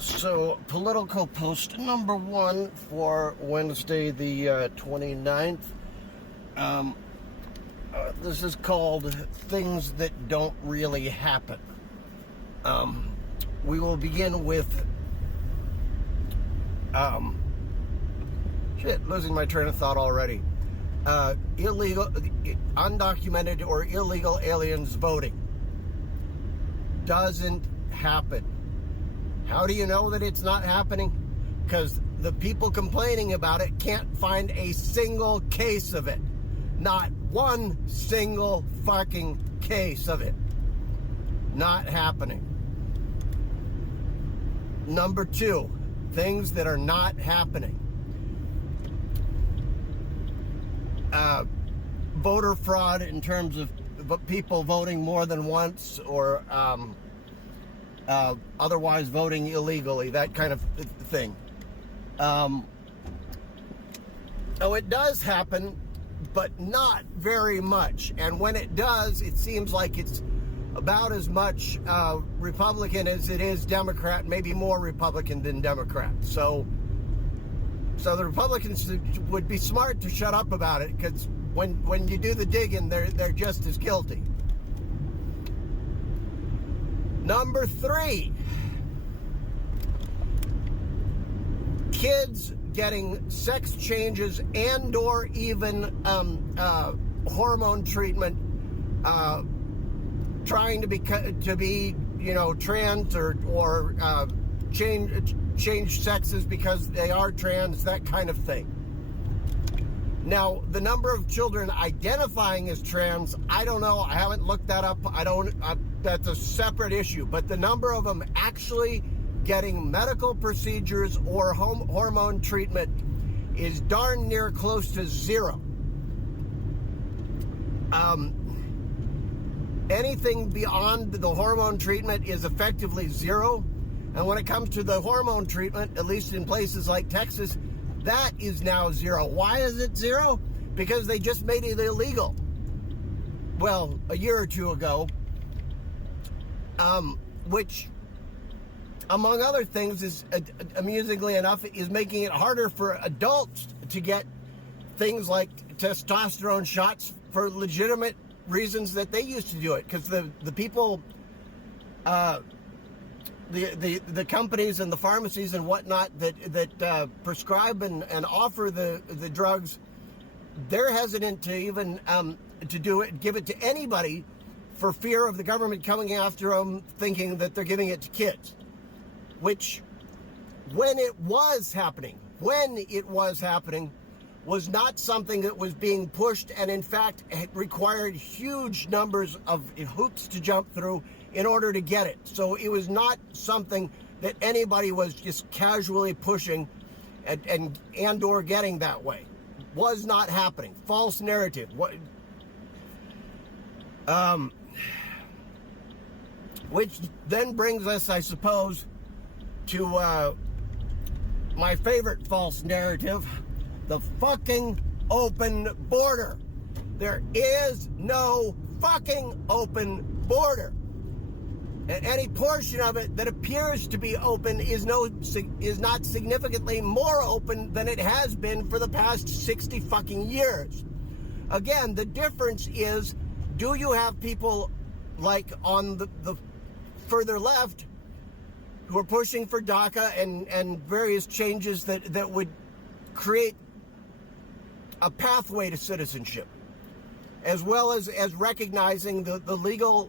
So, political post number one for Wednesday, the 29th. This is called Things That Don't Really Happen. We will begin with, losing my train of thought already. Illegal, undocumented or illegal aliens voting doesn't happen. How do you know that it's not happening? Because the people complaining about it can't find a single case of it. Not one single fucking case of it. Not happening. Number two, things that are not happening. Voter fraud in terms of people voting more than once or otherwise voting illegally, that kind of thing. Oh, it does happen, but not very much. And when it does, it seems like it's about as much Republican as it is Democrat, maybe more Republican than Democrat. So the Republicans would be smart to shut up about it, because when you do the digging, they're just as guilty. Number three, kids getting sex changes and or even hormone treatment, trying to be trans or change sexes because they are trans, that kind of thing. Now, the number of children identifying as trans, I don't know. I haven't looked that up. That's a separate issue. But the number of them actually getting medical procedures or hormone treatment is darn near close to zero. Anything beyond the hormone treatment is effectively zero. And when it comes to the hormone treatment, at least in places like Texas, that is now zero. Why is it zero? Because they just made it illegal. Well, a year or two ago. Which, among other things, is amusingly enough, is making it harder for adults to get things like testosterone shots for legitimate reasons that they used to do it. Because the people, the companies and the pharmacies and whatnot that prescribe and offer the drugs, they're hesitant to even to do it, give it to anybody, for fear of the government coming after them, thinking that they're giving it to kids. Which, when it was happening, was not something that was being pushed, and in fact, it required huge numbers of hoops to jump through in order to get it. So it was not something that anybody was just casually pushing and or getting that way. Was not happening. False narrative. Which then brings us, I suppose, to my favorite false narrative, the fucking open border. There is no fucking open border. And any portion of it that appears to be open is not significantly more open than it has been for the past 60 fucking years. Again, the difference is, do you have people like on the further left who are pushing for DACA and various changes that would create a pathway to citizenship, as well as recognizing the legal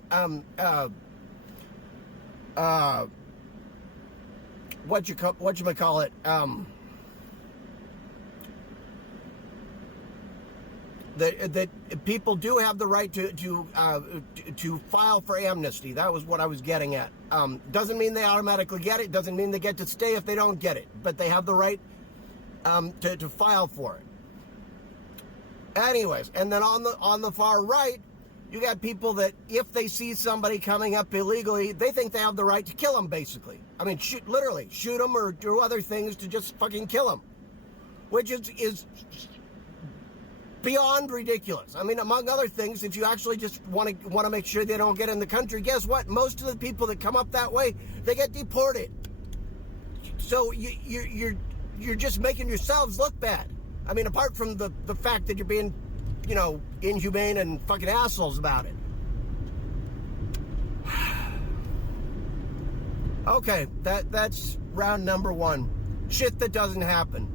that people do have the right to file for amnesty. That was what I was getting at. Doesn't mean they automatically get it. Doesn't mean they get to stay if they don't get it. But they have the right to file for it. Anyways, and then on the far right, you got people that if they see somebody coming up illegally, they think they have the right to kill them. Basically, I mean, literally shoot them or do other things to just fucking kill them, which is beyond ridiculous. I mean, among other things, if you actually just want to make sure they don't get in the country, guess what? Most of the people that come up that way, they get deported. So you're just making yourselves look bad. I mean, apart from the fact that you're being, inhumane and fucking assholes about it. Okay, that's round number one. Shit that doesn't happen.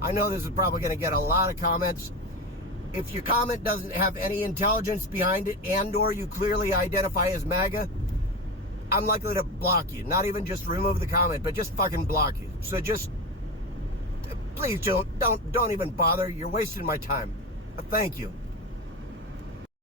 I know this is probably going to get a lot of comments. If your comment doesn't have any intelligence behind it and or you clearly identify as MAGA, I'm likely to block you. Not even just remove the comment, but just fucking block you. So just, please don't even bother. You're wasting my time. Thank you.